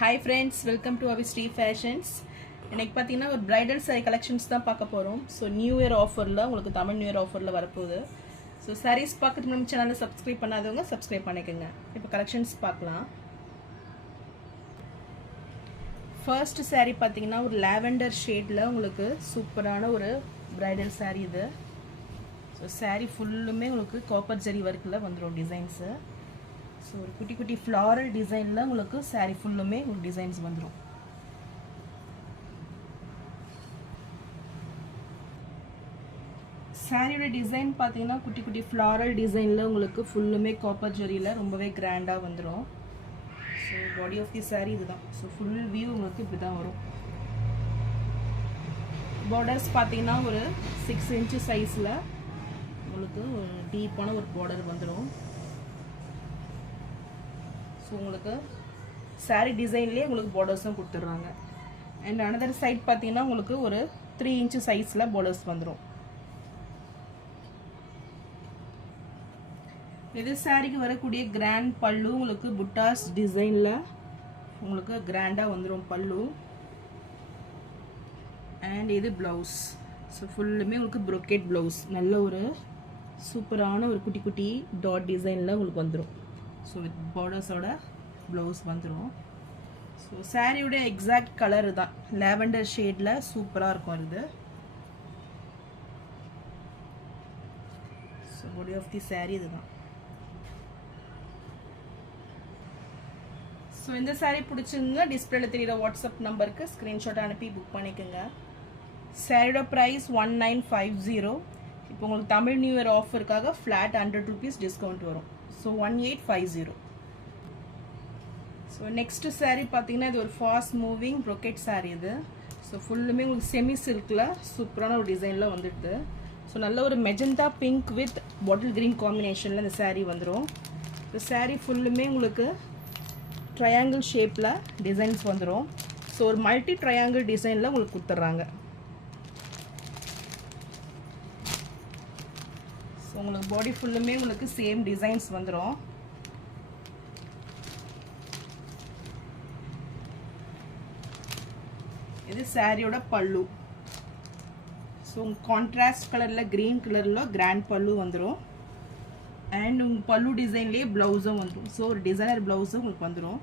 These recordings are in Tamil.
Hi friends, welcome to our Sri Fashions. இன்றைக்கி பார்த்தீங்கன்னா ஒரு பிரைடல் சாரீ கலெக்ஷன்ஸ் தான் பார்க்க போகிறோம். ஸோ நியூ இயர் ஆஃபரில் உங்களுக்கு தமிழ் நியூ இயர் ஆஃபரில் வரப்போகுது. ஸோ சாரீஸ் பார்க்குறதுக்கு நம்ம சேனலை சப்ஸ்கிரைப் பண்ணாதவங்க சப்ஸ்கிரைப் பண்ணிக்கோங்க. இப்போ கலெக்ஷன்ஸ் பார்க்கலாம். ஃபர்ஸ்ட் சாரீ பார்த்தீங்கன்னா ஒரு லாவெண்டர் ஷேடில் உங்களுக்கு சூப்பரான ஒரு பிரைடல் சாரீ இது. ஸோ சாரீ ஃபுல்லுமே உங்களுக்கு காப்பர் ஜரி ஒர்க்கில் வந்துடும் டிசைன்ஸு. ஸோ ஒரு குட்டி குட்டி ஃப்ளாரல் டிசைனில் உங்களுக்கு சாரீ ஃபுல்லுமே ஒரு டிசைன்ஸ் வந்துடும். சாரியோட டிசைன் பார்த்தீங்கன்னா குட்டி குட்டி ஃப்ளாரல் டிசைனில் உங்களுக்கு ஃபுல்லுமே காப்பர் ஜரியில் ரொம்பவே கிராண்டாக வந்துடும். So body of the sari இதுதான். ஸோ ஃபுல் வியூ உங்களுக்கு இப்படி தான் வரும். பார்டர்ஸ் பார்த்தீங்கன்னா ஒரு 6 இன்ச்சு சைஸில் உங்களுக்கு டீப்பான ஒரு பார்டர் வந்துடும். ஸோ உங்களுக்கு சாரீ டிசைன்லேயே உங்களுக்கு பார்டர்ஸும் கொடுத்துட்றாங்க. அண்ட் அனதர் சைட் பார்த்தீங்கன்னா உங்களுக்கு ஒரு 3 இன்ச்சு சைஸில் பார்டர்ஸ் வந்துடும். இது சாரீக்கு வரக்கூடிய கிராண்ட் பல்லு உங்களுக்கு புட்டாஸ் டிசைனில் உங்களுக்கு கிராண்டாக வந்துடும் பல்லு. அண்ட் இது ப்ளவுஸ். ஸோ ஃபுல்லுமே உங்களுக்கு ப்ரொக்கேட் ப்ளவுஸ், நல்ல ஒரு சூப்பரான ஒரு குட்டி குட்டி டாட் டிசைனில் உங்களுக்கு வந்துடும். ஸோ வித் பார்டர்ஸோட ப்ளவுஸ் வந்துடும். ஸோ சாரியோட எக்ஸாக்ட் கலர் தான், லாவெண்டர் ஷேடில் சூப்பராக இருக்கும் இது. So body of the sari இதுதான். ஸோ இந்த சாரீ பிடிச்சிருந்தா டிஸ்பிளேல தெரியுற வாட்ஸ்அப் நம்பருக்கு ஸ்க்ரீன்ஷாட் அனுப்பி புக் பண்ணிக்கோங்க. சாரியோட ப்ரைஸ் 1950. இப்போ உங்களுக்கு தமிழ் நியூ இயர் ஆஃபருக்காக ஃப்ளாட் 100 rupees டிஸ்கவுண்ட் வரும். ஸோ 1850. ஸோ நெக்ஸ்ட்டு சாரீ பார்த்தீங்கன்னா இது ஒரு ஃபாஸ்ட் மூவிங் ப்ரொக்கெட் சாரீ இது. ஸோ ஃபுல்லுமே உங்களுக்கு செமி சில்கில் சூப்பரான ஒரு டிசைனில் வந்துடுது. ஸோ நல்ல ஒரு magenta pink with bottle green காம்பினேஷனில் இந்த சாரீ வந்துடும். இந்த சாரீ ஃபுல்லுமே உங்களுக்கு ட்ரையாங்கிள் ஷேப்பில் டிசைன்ஸ் வந்துடும். ஸோ ஒரு மல்டி ட்ரையாங்கிள் டிசைனில் உங்களுக்கு கொடுத்துட்றாங்க. ஸோ உங்களுக்கு பாடி ஃபுல்லுமே உங்களுக்கு சேம் டிசைன்ஸ் வந்துடும். இது சாரியோட பல்லு. ஸோ கான்ட்ராஸ்ட் கலரில் க்ரீன் கலரில் கிராண்ட் பல்லு வந்துடும். அண்ட் உங்கள் பல்லு டிசைன்லேயே ப்ளவுஸும் வந்துடும். ஸோ ஒரு டிசைனர் ப்ளவுஸும் உங்களுக்கு வந்துடும்.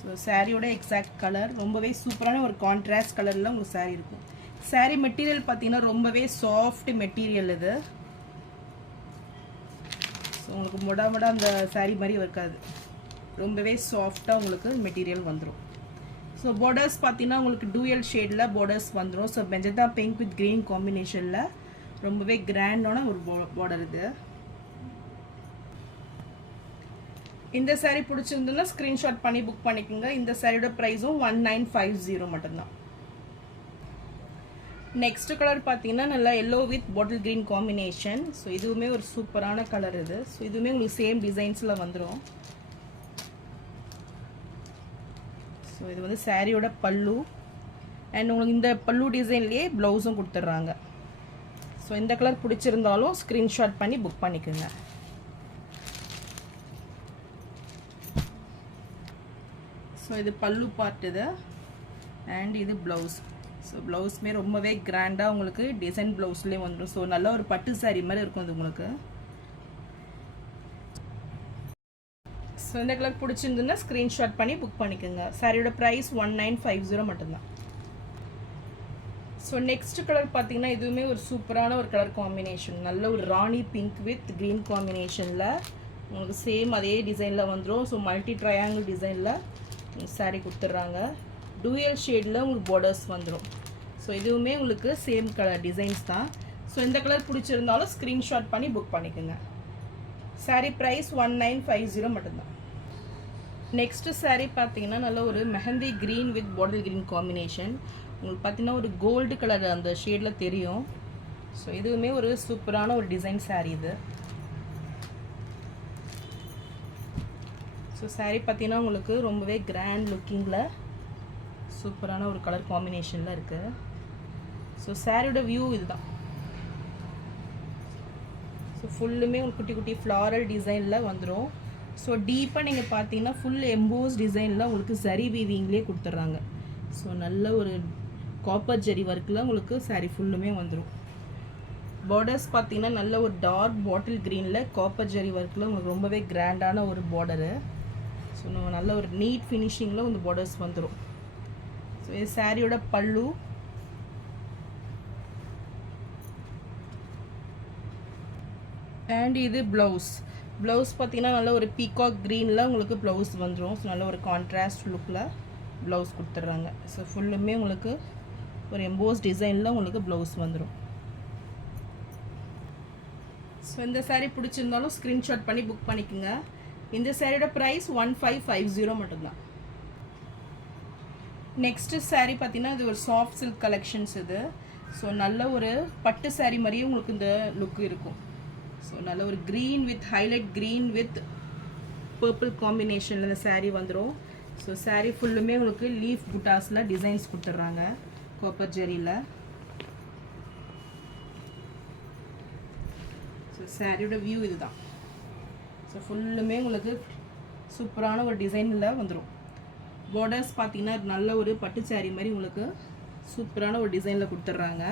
ஸோ சாரியோட எக்ஸாக்ட் கலர் ரொம்பவே சூப்பரான ஒரு கான்ட்ராஸ்ட் கலரில் உங்களுக்கு சாரீ இருக்கும். சாரீ மெட்டீரியல் பார்த்தீங்கன்னா ரொம்பவே சாஃப்ட் மெட்டீரியல் இது. ஸோ உங்களுக்கு மொட அந்த சாரீ மாதிரி இருக்காது, ரொம்பவே சாஃப்டாக உங்களுக்கு மெட்டீரியல் வந்துடும். ஸோ பார்டர்ஸ் பார்த்தீங்கன்னா உங்களுக்கு டூயல் ஷேடில் பார்டர்ஸ் வந்துடும். So magenta pink with green காம்பினேஷனில் ரொம்பவே கிராண்டான ஒரு பார்டர் இது. இந்த சாரீ பிடிச்சிருந்ததுன்னா ஸ்க்ரீன்ஷாட் பண்ணி புக் பண்ணிக்கோங்க. இந்த சாரியோட ப்ரைஸும் 1950 மட்டும்தான். நெக்ஸ்ட் கலர் பார்த்தீங்கன்னா நல்லா yellow with bottle green combination. So இதுவுமே ஒரு சூப்பரான கலர் இது. ஸோ இதுவுமே உங்களுக்கு சேம் டிசைன்ஸில் வந்துடும். ஸோ இது வந்து சாரியோட பல்லு. அண்ட் உங்களுக்கு இந்த பல்லு டிசைன்லேயே ப்ளவுஸும் கொடுத்துட்றாங்க. ஸோ இந்த கலர் பிடிச்சிருந்தாலும் ஸ்க்ரீன்ஷாட் பண்ணி புக் பண்ணிக்கோங்க. ஸோ இது பல்லு பார்ட் இது. அண்ட் இது ப்ளவுஸ். ஸோ ப்ளவுஸ்மே ரொம்பவே கிராண்டாக உங்களுக்கு டிசைன் ப்ளவுஸ்லேயே வந்துடும். ஸோ நல்ல ஒரு பட்டு சாரீ மாதிரி இருக்கும் இது உங்களுக்கு. ஸோ இந்த கலர் பிடிச்சிருந்துன்னா ஸ்க்ரீன்ஷாட் பண்ணி புக் பண்ணிக்கோங்க. சாரியோட ப்ரைஸ் 1950 மட்டும்தான். ஸோ நெக்ஸ்ட் கலர் பார்த்தீங்கன்னா இதுவுமே ஒரு சூப்பரான ஒரு கலர் காம்பினேஷன், நல்ல ஒரு ராணி பிங்க் வித் க்ரீன் காம்பினேஷனில் உங்களுக்கு சேம் அதே டிசைனில் வந்துடும். ஸோ மல்டி ட்ரையாங்கிள் டிசைனில் சாரீ கொடுத்துட்றாங்க. டூயல் ஷேடில் உங்களுக்கு பார்டர்ஸ் வந்துடும். ஸோ இதுவுமே உங்களுக்கு சேம் கலர் டிசைன்ஸ் தான். ஸோ இந்த கலர் பிடிச்சிருந்தாலும் ஸ்க்ரீன்ஷாட் பண்ணி புக் பண்ணிக்கோங்க. சாரீ ப்ரைஸ் 1950 மட்டும்தான். நெக்ஸ்ட்டு சாரீ பார்த்தீங்கன்னா நல்ல ஒரு mehndi green with bottle green combination. உங்களுக்கு பார்த்தீங்கன்னா ஒரு கோல்டு கலர் அந்த ஷேடில் தெரியும். ஸோ இதுவுமே ஒரு சூப்பரான ஒரு டிசைன் சாரீ இது. ஸோ சாரீ பார்த்தீங்கன்னா உங்களுக்கு ரொம்பவே கிராண்ட் லுக்கிங்கில் சூப்பரான ஒரு கலர் காம்பினேஷனில் இருக்குது. ஸோ சாரியோட வியூ இதுதான். ஸோ ஃபுல்லுமே ஒரு குட்டி குட்டி ஃப்ளாரல் டிசைனில் வந்துடும். ஸோ டீப்பாக நீங்கள் பார்த்தீங்கன்னா ஃபுல் எம்போஸ் டிசைனில் உங்களுக்கு சரி வீவிங்லேயே கொடுத்துட்றாங்க. ஸோ நல்ல ஒரு காப்பர் ஜெரி ஒர்க்கில் உங்களுக்கு சாரீ ஃபுல்லுமே வந்துடும். பார்டர்ஸ் பார்த்தீங்கன்னா நல்ல ஒரு டார்க் பாட்டில் க்ரீனில் காப்பர் ஜெரி ஒர்க்கில் உங்களுக்கு ரொம்பவே கிராண்டான ஒரு பார்டரு. ஸோ நல்ல ஒரு நீட் ஃபினிஷிங்கில் இந்த பார்டர்ஸ் வந்துடும். ஸோ இது சாரியோட பல்லு. அண்ட் இது ப்ளவுஸ். ப்ளவுஸ் பார்த்தீங்கன்னா நல்ல ஒரு பீகாக் க்ரீனில் உங்களுக்கு ப்ளவுஸ் வந்துடும். ஸோ நல்ல ஒரு கான்ட்ராஸ்ட் லுக்கில் ப்ளவுஸ் கொடுத்துட்றாங்க. ஸோ ஃபுல்லுமே உங்களுக்கு ஒரு எம்போஸ் டிசைனில் உங்களுக்கு ப்ளவுஸ் வந்துடும். ஸோ இந்த சாரீ பிடிச்சிருந்தாலும் ஸ்க்ரீன்ஷாட் பண்ணி புக் பண்ணிக்கோங்க. இந்த சாரியோட ப்ரைஸ் 1550 மட்டும்தான். நெக்ஸ்ட்டு சாரீ பார்த்தீங்கன்னா இது ஒரு சாஃப்ட் சில்க் கலெக்ஷன்ஸ் இது. ஸோ நல்ல ஒரு பட்டு சாரீ மாதிரியே உங்களுக்கு இந்த லுக் இருக்கும். ஸோ நல்ல ஒரு green with highlight green with purple காம்பினேஷனில் இந்த சாரீ வந்துடும். ஸோ சாரீ ஃபுல்லுமே உங்களுக்கு லீஃப் புட்டாஸில் டிசைன்ஸ் கொடுத்துட்றாங்க காப்பர் ஜெரியில். ஸோ சாரியோட வியூ இதுதான். ஸோ ஃபுல்லுமே உங்களுக்கு சூப்பரான ஒரு டிசைனில் வந்துடும். பார்டர்ஸ் பார்த்தீங்கன்னா நல்ல ஒரு பட்டு சாரீ மாதிரி உங்களுக்கு சூப்பரான ஒரு டிசைனில் கொடுத்துட்றாங்க.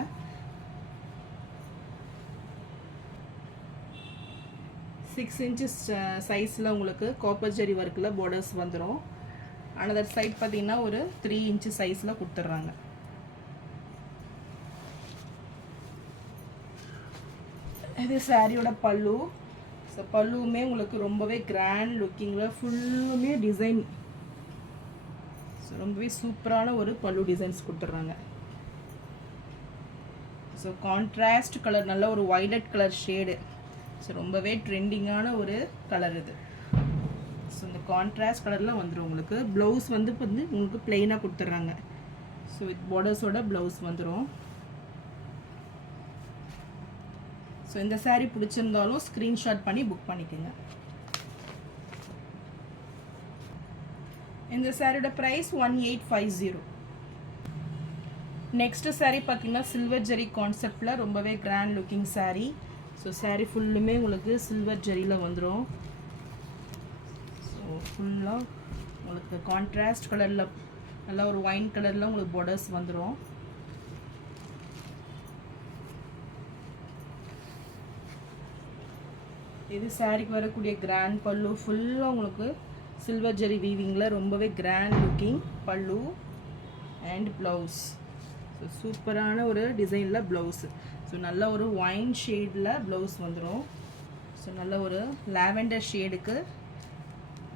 சிக்ஸ் இன்ச்சஸ் சைஸில் உங்களுக்கு காப்பர் ஜெரி ஒர்க்கில் பார்டர்ஸ் வந்துடும். அனதர் சைட் பார்த்தீங்கன்னா ஒரு 3 இன்ச்சு சைஸில் கொடுத்துட்றாங்க. இது சாரியோட பல்லு. ஸோ பல்லுவுமே உங்களுக்கு ரொம்பவே கிராண்ட் லுக்கிங்கில் ஃபுல்லுமே டிசைன். ஸோ ரொம்பவே சூப்பரான ஒரு பல்லு டிசைன்ஸ் கொடுத்துட்றாங்க. ஸோ கான்ட்ராஸ்ட் கலர் நல்ல ஒரு வைலட் கலர் ஷேடு. ஸோ ரொம்பவே ட்ரெண்டிங்கான ஒரு கலர் இது. ஸோ இந்த கான்ட்ராஸ்ட் கலரில் வந்துடும் உங்களுக்கு. ப்ளவுஸ் வந்து உங்களுக்கு பிளெயினாக கொடுத்துட்றாங்க. ஸோ வித் பார்டர்ஸோட ப்ளவுஸ் வந்துடும். ஸோ இந்த சாரீ பிடிச்சிருந்தாலும் ஸ்க்ரீன்ஷாட் பண்ணி புக் பண்ணிக்கோங்க. இந்த சாரியோட ப்ரைஸ் 1850. நெக்ஸ்ட்டு சாரீ பார்த்தீங்கன்னா சில்வர் ஜெரி கான்செப்டில் ரொம்பவே grand looking sari. So sari ஃபுல்லுமே உங்களுக்கு சில்வர் ஜெரியில் வந்துடும். ஸோ ஃபுல்லாக உங்களுக்கு கான்ட்ராஸ்ட் கலரில் நல்லா ஒரு ஒயின் கலரில் உங்களுக்கு பார்டர்ஸ் வந்துடும். இது சாரிக்கு வரக்கூடிய கிராண்ட் பல்லு. ஃபுல்லாக உங்களுக்கு சில்வர் ஜெரி வீவிங்கில் ரொம்பவே கிராண்ட் லுக்கிங் பல்லு அண்ட் ப்ளவுஸ். ஸோ சூப்பரான ஒரு டிசைனில் ப்ளவுஸு. ஸோ நல்ல ஒரு ஒயின் ஷேடில் ப்ளவுஸ் வந்துடும். ஸோ நல்ல ஒரு லாவெண்டர் ஷேடுக்கு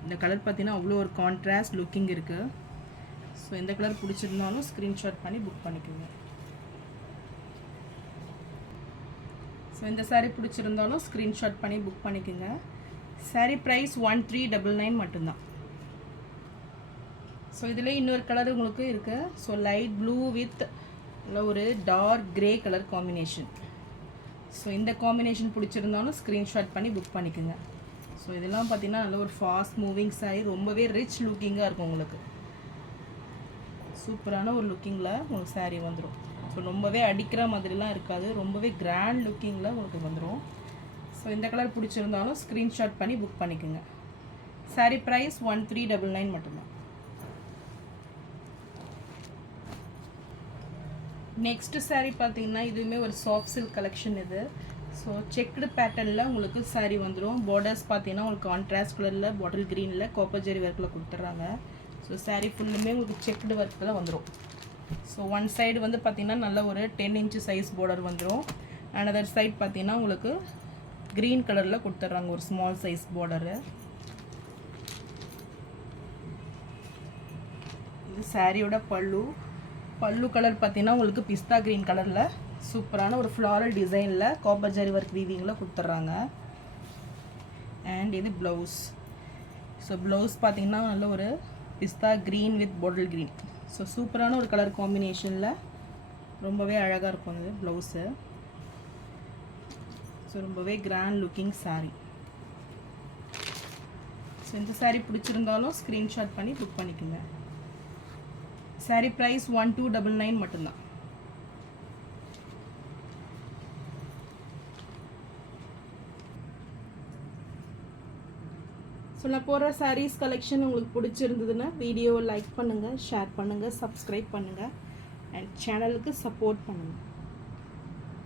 இந்த கலர் பார்த்தீங்கன்னா அவ்வளோ ஒரு கான்ட்ராஸ்ட் லுக்கிங் இருக்குது. ஸோ இந்த கலர் பிடிச்சிருந்தாலும் ஸ்க்ரீன்ஷாட் பண்ணி புக் பண்ணிக்கோங்க. ஸோ இந்த சாரீ பிடிச்சிருந்தாலும் ஸ்க்ரீன்ஷாட் பண்ணி புக் பண்ணிக்கோங்க. சாரீ ப்ரைஸ் 1399 மட்டும்தான். ஸோ இதில் இன்னொரு கலர் உங்களுக்கு இருக்குது. ஸோ லைட் ப்ளூ வித் ஒரு dark grey colour combination. So இந்த காம்பினேஷன் பிடிச்சிருந்தாலும் ஸ்க்ரீன்ஷாட் பண்ணி புக் பண்ணிக்கோங்க. ஸோ இதெல்லாம் பார்த்தீங்கன்னா நல்ல ஒரு ஃபாஸ்ட் மூவிங் சாரீ. ரொம்பவே ரிச் லுக்கிங்காக இருக்கும் உங்களுக்கு. சூப்பரான ஒரு லுக்கிங்கில் உங்களுக்கு சாரீ வந்துடும். ஸோ ரொம்பவே அடிக்கிற மாதிரிலாம் இருக்காது. ரொம்பவே கிராண்ட் லுக்கிங்கில் உங்களுக்கு வந்துடும். ஸோ இந்த கலர் பிடிச்சிருந்தாலும் ஸ்க்ரீன்ஷாட் பண்ணி புக் பண்ணிக்கோங்க. சாரீ ப்ரைஸ் 1399 மட்டும்தான். நெக்ஸ்ட்டு சாரீ பார்த்தீங்கன்னா இதுவுமே ஒரு சாஃப்ட் சில்க் கலெக்ஷன் இது. ஸோ செக்குடு பேட்டர்னில் உங்களுக்கு சாரீ வந்துடும். பார்டர்ஸ் பார்த்தீங்கன்னா உங்களுக்கு கான்ட்ராஸ்ட் கலரில் பாட்டில் க்ரீனில் காப்பர் ஜெரி ஒர்க்கில் கொடுத்துட்றாங்க. ஸோ சாரீ ஃபுல்லுமே உங்களுக்கு செக்குடு ஒர்க்கில் வந்துடும். ஸோ ஒன் சைடு வந்து பார்த்திங்கன்னா நல்ல ஒரு 10 இன்ச்சு சைஸ் பார்டர் வந்துடும். அனதர் சைட் பார்த்திங்கன்னா உங்களுக்கு க்ரீன் கலரில் கொடுத்துட்றாங்க ஒரு ஸ்மால் சைஸ் பார்டரு. இது சாரியோட பல்லு. பல்லு கலர் பார்த்திங்கன்னா உங்களுக்கு பிஸ்தா க்ரீன் கலரில் சூப்பரான ஒரு ஃப்ளாரல் டிசைனில் காப்பர் ஜெரி ஒர்க் வீவிங்கில் கொடுத்துட்றாங்க. அண்ட் இது ப்ளவுஸ். ஸோ ப்ளவுஸ் பார்த்திங்கன்னா நல்ல ஒரு பிஸ்தா green with bottle green. So சூப்பரான ஒரு கலர் காம்பினேஷனில் ரொம்பவே அழகாக இருக்கும் இது ப்ளவுஸு. ஸோ ரொம்பவே கிராண்ட் லுக்கிங் சாரீ. ஸோ இந்த சாரீ பிடிச்சிருந்தாலும் ஸ்க்ரீன்ஷாட் பண்ணி புக் பண்ணிக்கோங்க. சாரீ ப்ரைஸ் 1299 மட்டும்தான். ஸோ ஸோ நான் போடுற சாரீஸ் கலெக்ஷன் உங்களுக்கு பிடிச்சிருந்ததுன்னா வீடியோவை லைக் பண்ணுங்கள், ஷேர் பண்ணுங்கள், சப்ஸ்கிரைப் பண்ணுங்கள் அண்ட் சேனலுக்கு சப்போர்ட் பண்ணுங்கள்.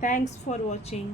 தேங்க்ஸ் ஃபார் வாட்சிங்.